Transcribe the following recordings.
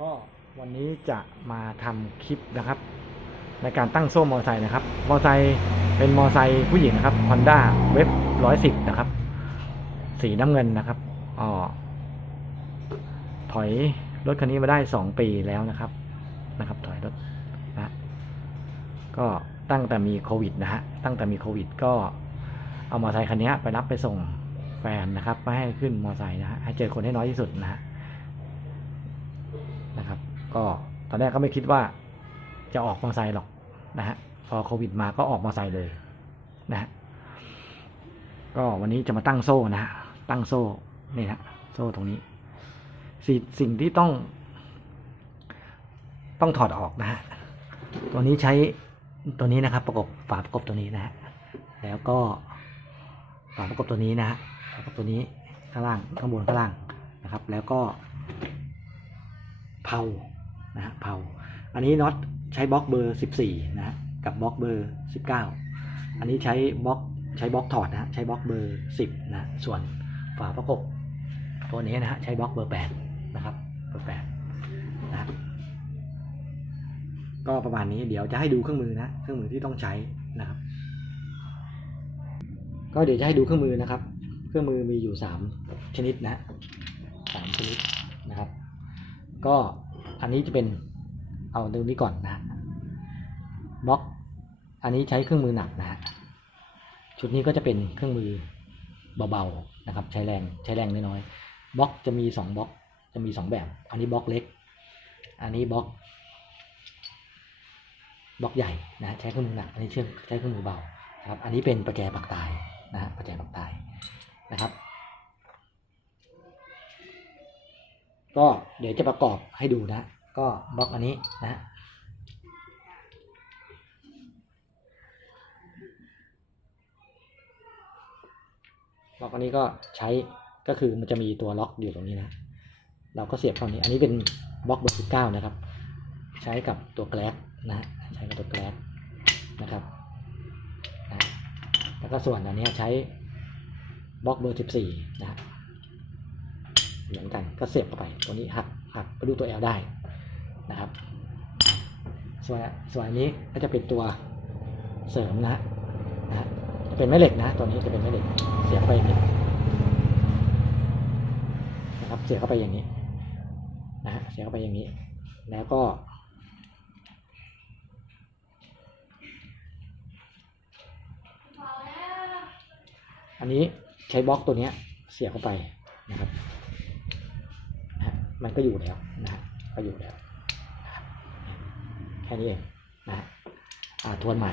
ก็วันนี้จะมาทำคลิปนะครับ ในการตั้งโซ่มอเตอร์ไซค์นะครับ มอเตอร์ไซค์เป็นมอเตอร์ไซค์ผู้หญิงนะครับ Honda w e b 110นะครับ สีน้ำเงินนะครับอ๋อถอยรถคันนี้มาได้2ปีแล้วนะครับนะครับ ถอยรถนะก็ตั้งแต่มีโควิดนะฮะตั้งแต่มีโควิด ก็เอามอเตอร์ไซค์คันนี้ไปรับไปส่งแฟนนะครับไม่ให้ขึ้นมอเตอร์ไซค์นะฮะให้เจอคนให้น้อยที่สุดนะฮะ ก็ตอนแรกก็ไม่คิดว่าจะออกมอไซค์หรอกนะฮะพอโควิดมาก็ออกมอไซค์เลยนะฮะก็วันนี้จะมาตั้งโซ่นะฮะตั้งโซ่นี่นะโซ่ตรงนี้สิ่งสิ่งที่ต้อง ต้องถอดออกนะฮะตัวนี้ใช้ตัวนี้นะครับ ประกบฝาประกบตัวนี้นะฮะแล้วก็ฝาประกบตัวนี้นะฮะฝาประกบตัวนี้ข้างล่างข้างบนข้างล่างนะครับ แล้วก็เผา นะฮะเผาอันนี้น็อตใช้บล็อกเบอร์ 14 นะฮะกับบล็อกเบอร์ 19 อันนี้ใช้บล็อกใช้บล็อกถอดนะฮะใช้บล็อกเบอร์ 10 นะส่วนฝาประกบตัวนี้นะฮะใช้บล็อกเบอร์ 8 นะครับเบอร์8นะก็ประมาณนี้เดี๋ยวจะให้ดูเครื่องมือนะเครื่องมือที่ต้องใช้นะครับ ก็เดี๋ยวจะให้ดูเครื่องมือนะครับ เครื่องมือมีอยู่สามชนิดนะสามชนิดนะครับ ก็ อันนี้จะเป็นเอาดูนี้ก่อนนะบล็อก อันนี้ใช้เครื่องมือหนักนะฮะชุดนี้ก็จะเป็นเครื่องมือเบาๆนะครับ ใช้แรงใช้แรงน้อยๆบล็อกจะมีสองบล็อกจะมีสองแบบ อันนี้บล็อกเล็ก อันนี้บล็อกบล็อกใหญ่นะใช้เครื่องมือหนักอันนี้เชื่อมใช้เครื่องมือเบานะครับ อันนี้เป็นประแจปักตายนะฮะประแจปักตายนะครับ ก็เดี๋ยวจะประกอบให้ดูนะ ก็บล็อกอันนี้นะบล็อกอันนี้ก็ใช้ก็คือมันจะมีตัวล็อกอยู่ตรงนี้นะ เราก็เสียบเข้านี้ อันนี้เป็นบล็อกเบอร์สิบเก้านะครับ ใช้กับตัวแกลกนะ ใช้กับตัวแกลกนะครับนะแล้วก็ส่วนอันนี้ใช้บล็อกเบอร์สิบสี่นะฮะ เหมือนกันก็เสียบเข้าไป ตัวนี้หักหักไปดูตัว L ได้นะครับ ส่วนส่วนนี้ก็จะเป็นตัวเสริมนะฮะนะจะเป็นแม่เหล็กนะ ตัวนี้จะเป็นแม่เหล็กเสียบไปอย่างนี้นะครับเสียบเข้าไปอย่างนี้นะฮะเสียบเข้าไปอย่างนี้ แล้วก็อันนี้ใช้บล็อกตัวเนี้ยเสียบเข้าไปนะครับ มันก็อยู่แล้วนะฮะก็อยู่แล้วแค่นี้เองนะฮะอ่าทวนใหม่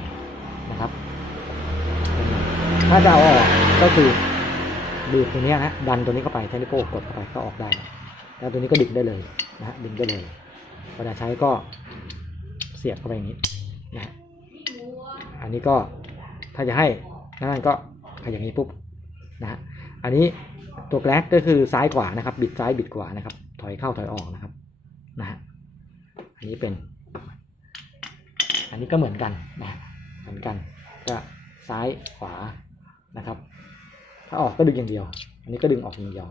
นะครับถ้าจะเอาออกก็คือดูดตัวนี้นะดันตัวนี้เข้าไปใช้นิ้วโป้งกดเข้าไปก็ออกได้ แล้วตัวนี้ก็ดึงได้เลยนะฮะดึงได้เลยเวลาใช้ก็เสียบเข้าไปอย่างนี้นะฮะอันนี้ก็ถ้าจะให้นั่นก็ขอย่างนี้ปุ๊บนะฮะอันนี้ตัวแกลกก็คือซ้ายขวานะครับ บิดซ้ายบิดขวานะครับ ถอยเข้าถอยออกนะครับนะฮะอันนี้เป็น อันนี้ก็เหมือนกันนะเหมือนกันก็ซ้ายขวานะครับ ถ้าออกก็ดึงอย่างเดียว อันนี้ก็ดึงออกอย่างเดียว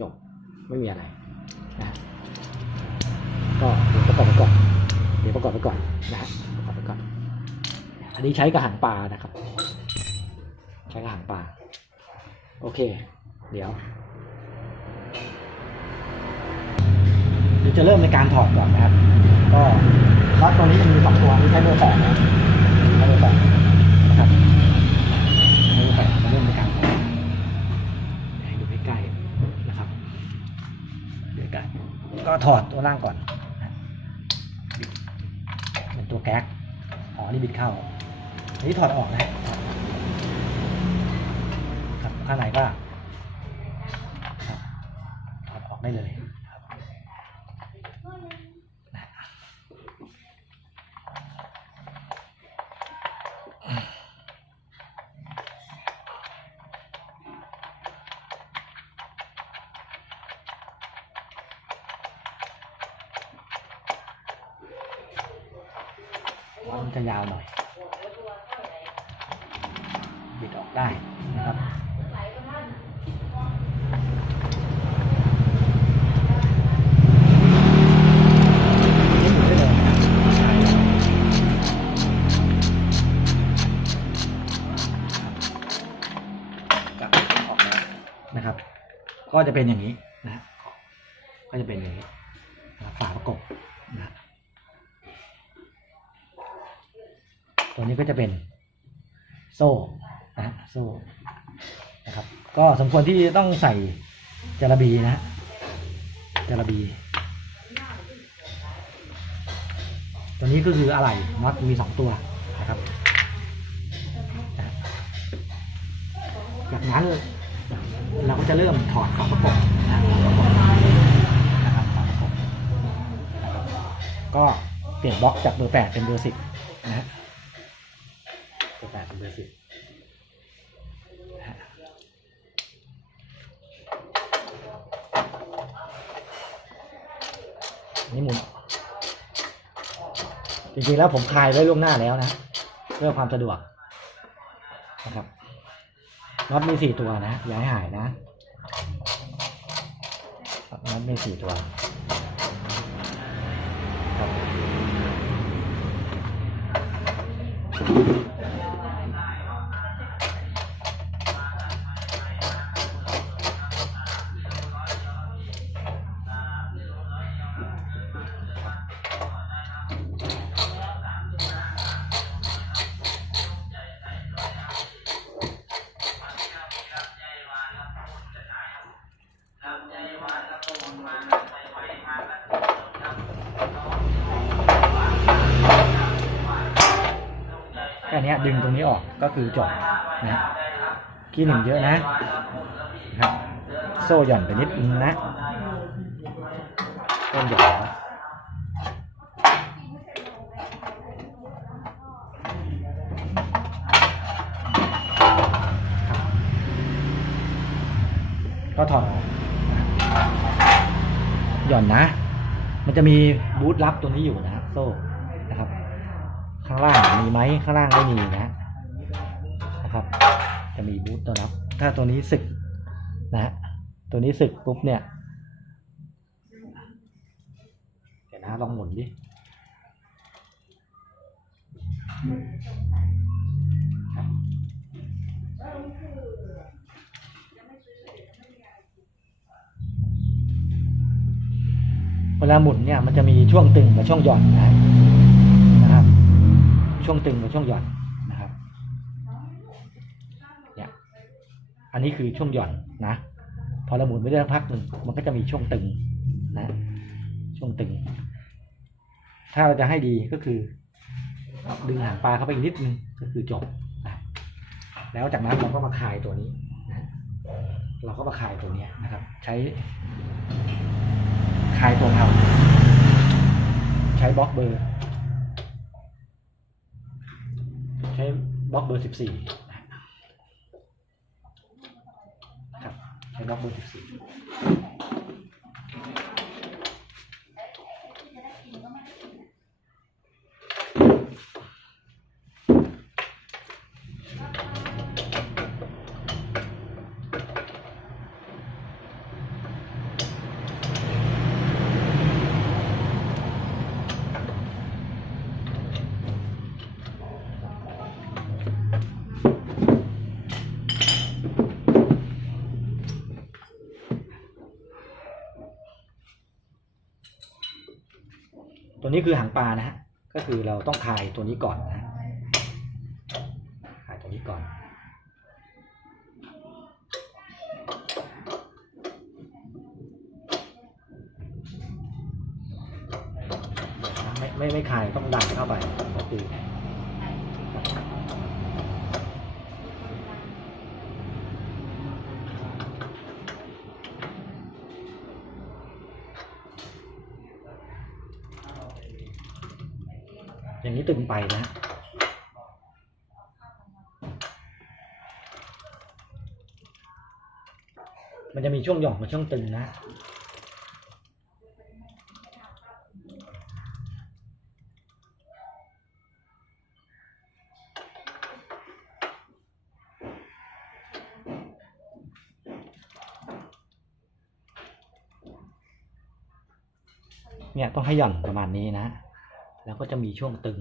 จบไม่มีอะไรนะฮะก็เดี๋ยวประกอบไปก่อนเดี๋ยวประกอบไปก่อนนะฮะประกอบไปก่อน อันนี้ใช้กระหังปลานะครับ ใช้กระหังปลาโอเค เดี๋ยว จะเริ่มในการถอดก่อนนะครับ ก็น็อตตัวนี้จะมีสองตัวนี้ใช้เบอร์แปดนะใช้เบอร์แปดนะครับใช้เบอร์แปดจะเริ่มในการถอดให้ดูใกล้ๆนะครับเดี๋ยวกันก็ถอดตัวล่างก่อนเป็นตัวแก๊กอ๋อนี่บิดเข้าอันนี้ถอดออกนะครับข้างในก็ถอดออกได้เลย ยาวหน่อยบิดออกได้นะครับนะครับ ก็จะเป็นอย่างนี้ ตัวนี้ก็จะเป็นโซ่นะฮะโซ่นะครับ ก็สมควรที่จะต้องใส่จระบีนะฮะจระบี ตัวนี้ก็คืออะไรน็อตมีสองตัวนะครับ จากนั้นเราก็จะเริ่มถอดฝาประกบนะฝาประกบนะครับฝาประกบนะครับก็เปลี่ยนบล็อกจากเบอร์แปดเป็นเบอร์สิบ นเบอร์สิบนะฮะอันนี่หมุนจริงๆแล้วผมคลายไว้ล่วงหน้าแล้วนะเพื่อความสะดวกนะครับน็อตมีสี่ตัวนะย่าให้หายนะน็อตมีสี่ตัวครับ ดึงตรงนี้ออกก็คือจบนะขี้หนึ่งเยอะนะครับโซ่หย่อนไปนิดนึงนะเริ่มหย่อนก็ถอดออกหย่อนนะ มันจะมีบูทลับตัวนี้อยู่นะครับโซ่ ข้างล่างมีไหมข้างล่างไม่มีนะนะครับ จะมีบูทตัวรับ ถ้าตัวนี้สึกนะฮะตัวนี้สึกปุ๊บเนี่ยเดี๋ยวนะลองหมุนดิเวลาหมุนเนี่ยมันจะมีช่วงตึงกับช่วงหย่อนนะ ช่วงตึงกับช่วงหย่อนนะครับเนี่ยอันนี้คือช่วงหย่อนนะพอเราหมุนไปได้สักพักหนึ่งมันก็จะมีช่วงตึงนะช่วงตึง ถ้าเราจะให้ดีก็คือ ดึงหางปลาเข้าไปอีกนิดนึงก็คือจบนะแล้วจากนั้นเราก็มาคายตัวนี้นะเราก็มาคายตัวเนี้ยนะครับ ใช้คายตัวเอาใช้บล็อกเบอร์ ใช้บล็อกเบอร์สิบสี่ครับใช้บล็อกเบอร์สิบสี่ นี้คือหางปลานะฮะ ก็คือเราต้องคายตัวนี้ก่อนนะคายตัวนี้ก่อน ไม่ไม่ไม่คายต้องดันเข้าไปก็คืออย่างนี้ตึง ไปนะมันจะมีช่วงหย่อนกับช่วงตึงนะ เนี่ยต้องให้หย่อนประมาณนี้นะ แล้วก็จะมีช่วงตึง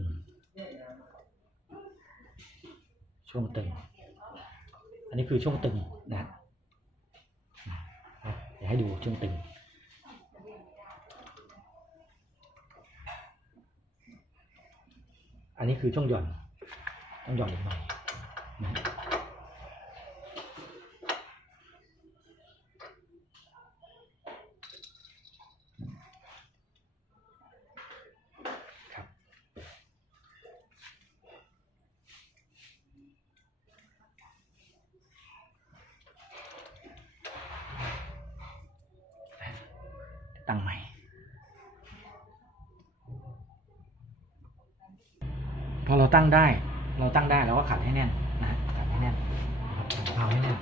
ช่วงตึง อันนี้คือช่วงตึงนะให้ดูช่วงตึง อันนี้คือช่วงหย่อน ต้องหย่อนอีกหน่อยนะ ตั้งใหม่ พอเราตั้งได้ เราตั้งได้เราก็ขัดให้แน่นนะขัดให้แน่นเอาให้แน่น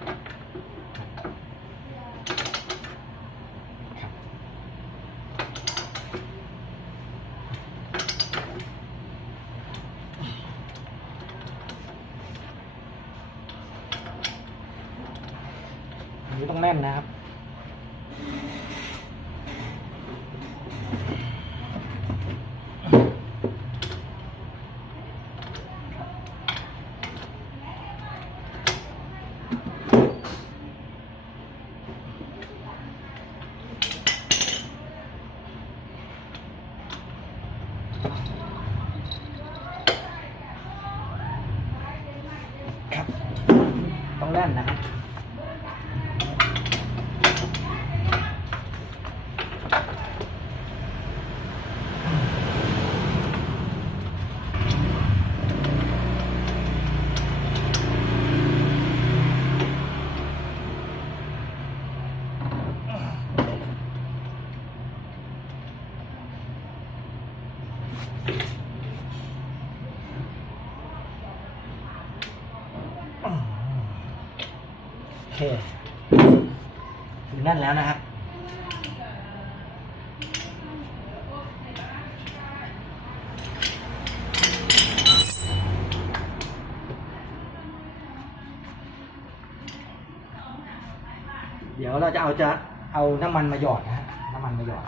ครับอันนี้ต้องแน่นนะครับ ครับ ต้องแน่นนะครับ โอเค ถึงนั่นแล้วนะครับเดี๋ยวเราจะเอาจะเอาน้ำมันมาหยอดนะฮะน้ำมันมาหยอด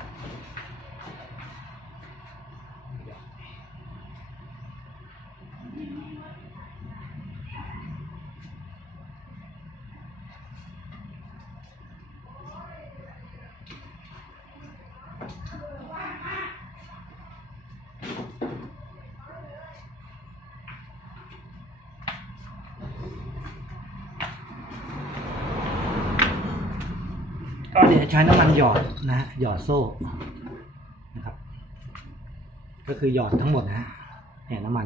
เดี๋ยวใช้น้ำมันหยอดนะฮะหยอดโซ่นะครับ ก็คือหยอดทั้งหมดนะฮะเนี่ยน้ำมัน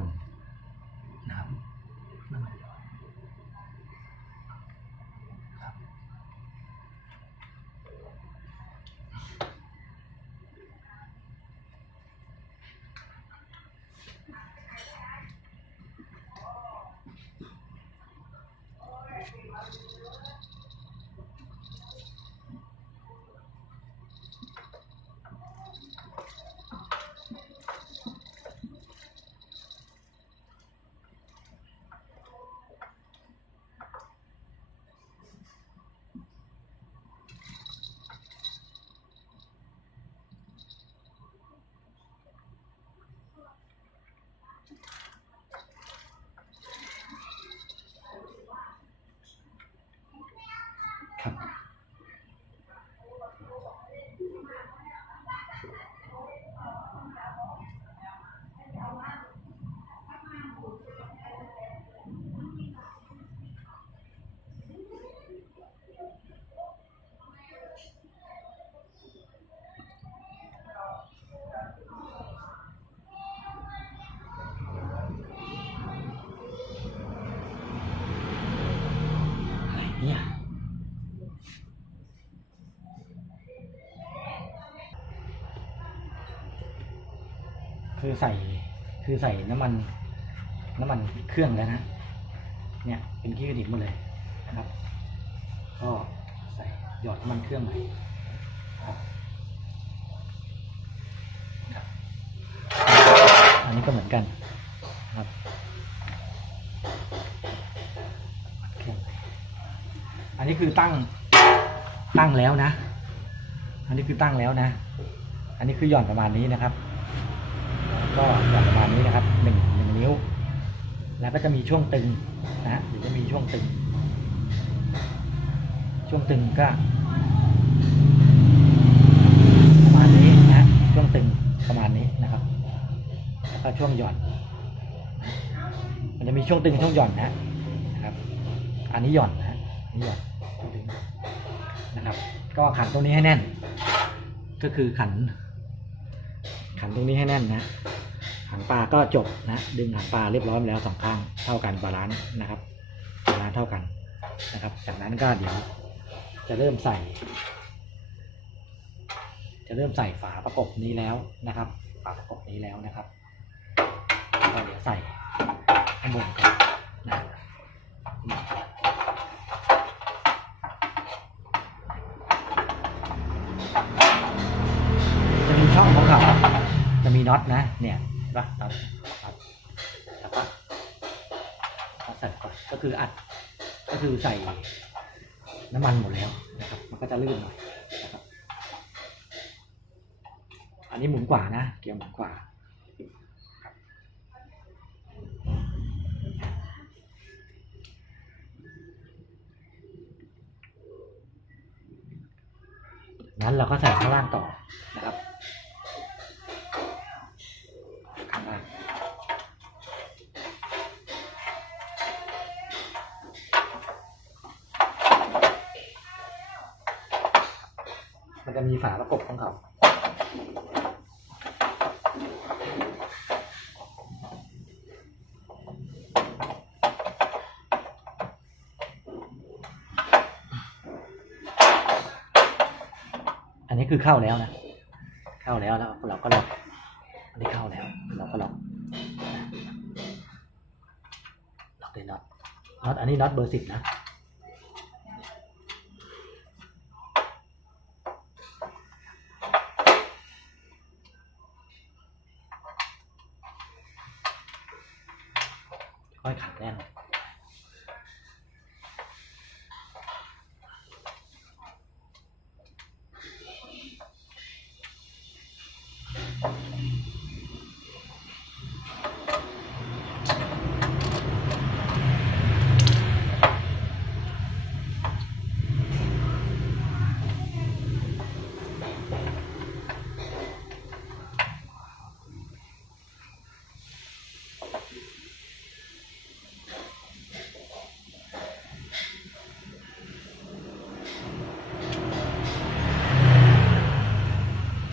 คือใส่คือใส่น้ำมัน น้ำมันเครื่องแล้วนะ เนี่ยเป็นขี้กระดิ่งหมดเลยนะครับ ก็ใส่หยอดน้ำมันเครื่องใหม่ครับอันนี้ก็เหมือนกันครับเครื่องใหม่อันนี้คือตั้งตั้งแล้วนะ อันนี้คือตั้งแล้วนะ อันนี้คือหย่อนประมาณนี้นะครับ ก็ประมาณนี้นะครับหนึ่งหนึ่งนิ้ว แล้วก็จะมีช่วงตึงนะหรืจะมีช่วงตึง ช่วงตึงก็ประมาณนี้นะช่วงตึงประมาณนี้นะครับแล้วก็ช่วงหย่อน มันจะมีช่วงตึงช่วงหย่อนนะนะครับ อันนี้หย่อนนะนี่หย่อนนะครับ ก็ขันตรงนี้ให้แน่น ก็คือขัน ขันตรงนี้ให้แน่นนะหางปลาก็จบนะ ดึงหางปลาเรียบร้อยแล้วสองข้างเท่ากันบาลานซ์นะครับบาลานซ์เท่ากันนะครับ จากนั้นก็เดี๋ยวจะเริ่มใส่ จะเริ่มใส่ฝาประกบนี้แล้วนะครับ ฝาประกบนี้แล้วนะครับก็เดี๋ยวใส่ข้างบนก่อนนะจะมีช่องของเขา มีน็อตนะ เนี่ยเห็นปะน็อตน็อตแล้วก็ใส่ก่อนก็คืออัด ก็คือใส่น้ำมันหมดแล้วนะครับ มันก็จะลื่นหน่อยนะครับ อันนี้หมุนขวานะ เกียร์หมุนขวาครับนั้นเราก็ใส่ข้างล่างต่อนะครับ มันจะมีฝาประกบของเขาอันนี้คือเข้าแล้วนะ เข้าแล้วแล้วเราก็ล็อกอันนี้เข้าแล้ว เราก็ล็อกล็อกด้วยน็อตน็อตอันนี้น็อตเบอร์สิบนะ ค่อยขันแน่น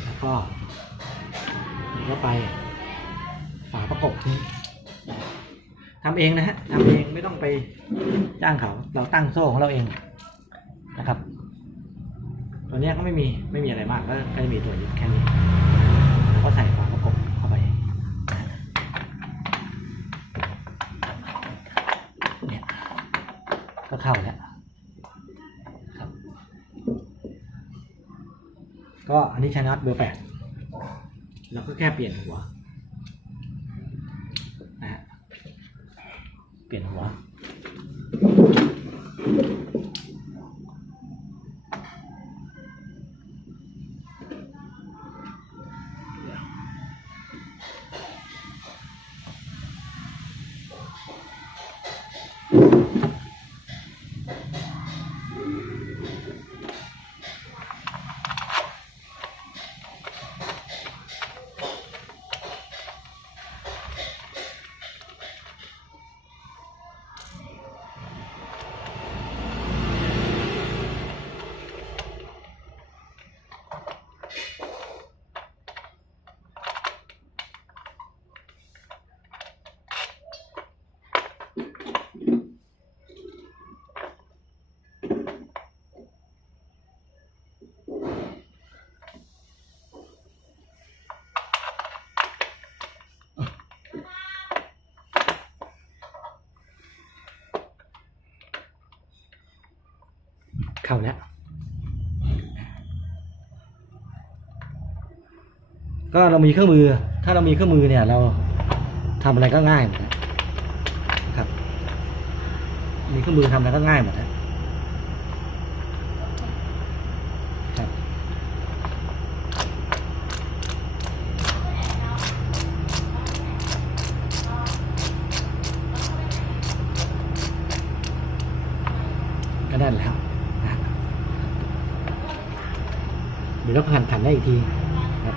แล้วก็นี่ก็ไป ฝาประกบนี้ทำ เองนะฮะทำเองไม่ต้องไปจ้างเขา เราตั้งโซ่ของเราเองนะครับ ตัวนี้ก็ไม่มีไม่มีอะไรมากก็แค่มีตัวยึดแค่นี้แล้วก็ใส่ฝาประกบเข้าไปเนี่ยก็เข้าแล้วครับ ก็อันนี้ใช้น็อตเบอร์แปดแล้วก็แค่เปลี่ยนหัว เข้าแล้ว ก็เรามีเครื่องมือ ถ้าเรามีเครื่องมือเนี่ย เราทำอะไรก็ง่ายหมดนะครับ มีเครื่องมือทำอะไรก็ง่ายหมดนะครับ ก็ได้แล้วนะเดี๋ยวเราขันขันได้อีกทีครับ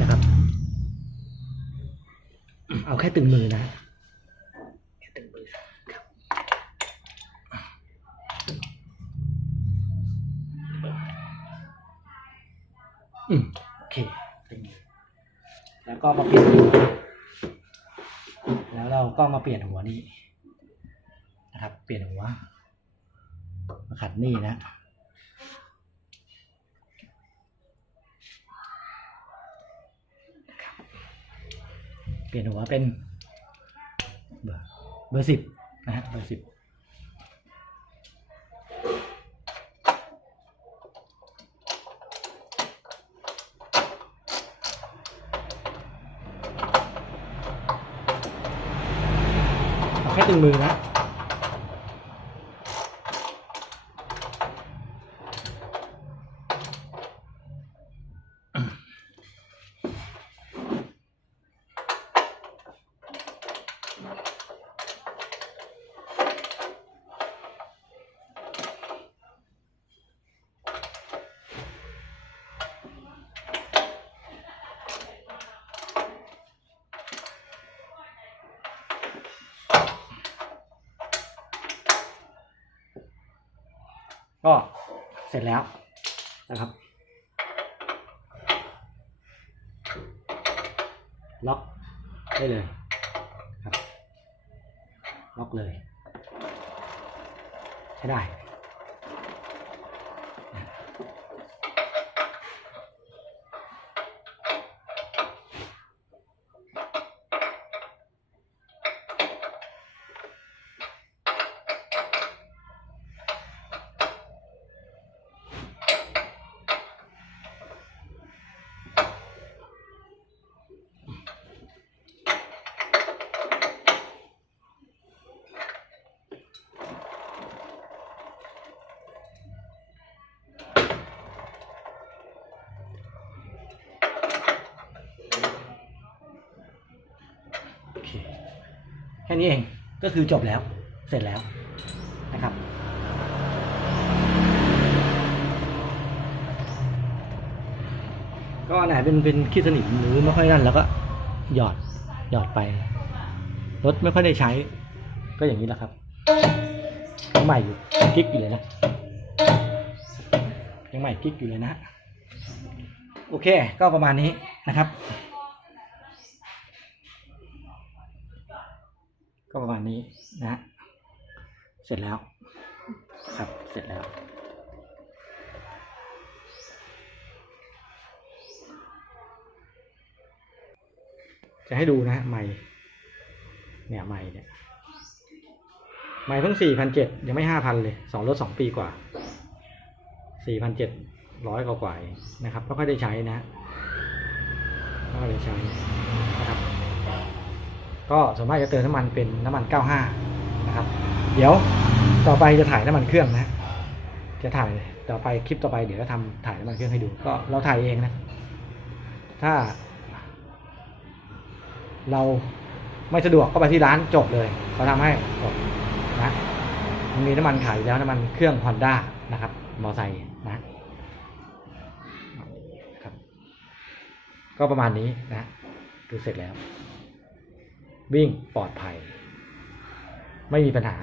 นะครับ เอาแค่ตึงมือนะแค่ตึงมือครับ อืมโอเคแล้วก็มาเปลี่ยนแล้วเราก็มาเปลี่ยนหัวนี่นะครับ เปลี่ยนหัวมาขัดนี่นะเปลี่ยนหัวเป็นเบอร์เบอร์สิบนะฮะเบอร์สิบเอา แค่ตึงมือนะ ล็อกเลย ใช้ได้ คือจบแล้ว เสร็จแล้วนะครับ ก็ไหนเป็นเป็นขี้สนิมหรือไม่ค่อยนั่นแล้วก็หยอดหยอดไป รถไม่ค่อยได้ใช้ ก็อย่างนี้แหละครับยังใหม่อยู่กิ๊กอยู่เลยนะยังใหม่กิ๊กอยู่เลยนะ โอเค ก็ประมาณนี้นะครับ ก็ประมาณนี้นะ เสร็จแล้วครับเสร็จแล้ว จะให้ดูนะฮะไม่เนี่ยไม่เนี่ยไม่เพิ่งสี่พันเจ็ดยังไม่ห้าพันเลยสองรถสองปีกว่าสี่พันเจ็ดร้อยกว่าๆเองนะครับไม่ค่อยได้ใช้นะไม่ค่อยได้ใช้นะครับ ก็ส่วนมากจะเติมน้ำมันเป็นน้ำมัน 95 นะครับ เดี๋ยวต่อไปจะถ่ายน้ำมันเครื่องนะ จะถ่ายต่อไปคลิปต่อไปเดี๋ยวจะทำถ่ายน้ำมันเครื่องให้ดู ก็เราถ่ายเองนะ ถ้า เราไม่สะดวกก็ไปที่ร้านจบเลยเขาทำให้จบนะมันมีน้ำมันขายอยู่แล้วน้ำมันเครื่อง Honda นะครับ มอไซค์นะครับก็ประมาณนี้นะคือเสร็จแล้ว วิ่งปลอดภัย ไม่มีปัญหา